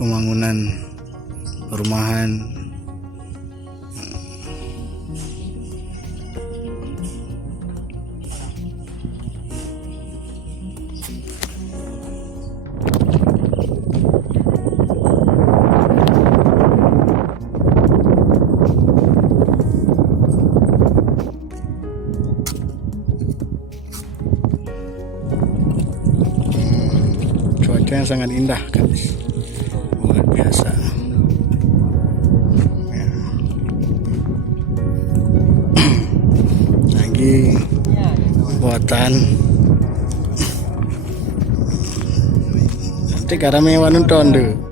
pembangunan perumahan. Cuaca yang sangat indah kan, luar biasa. Ya. Lagi buatan nanti karena mewah nonton tuh.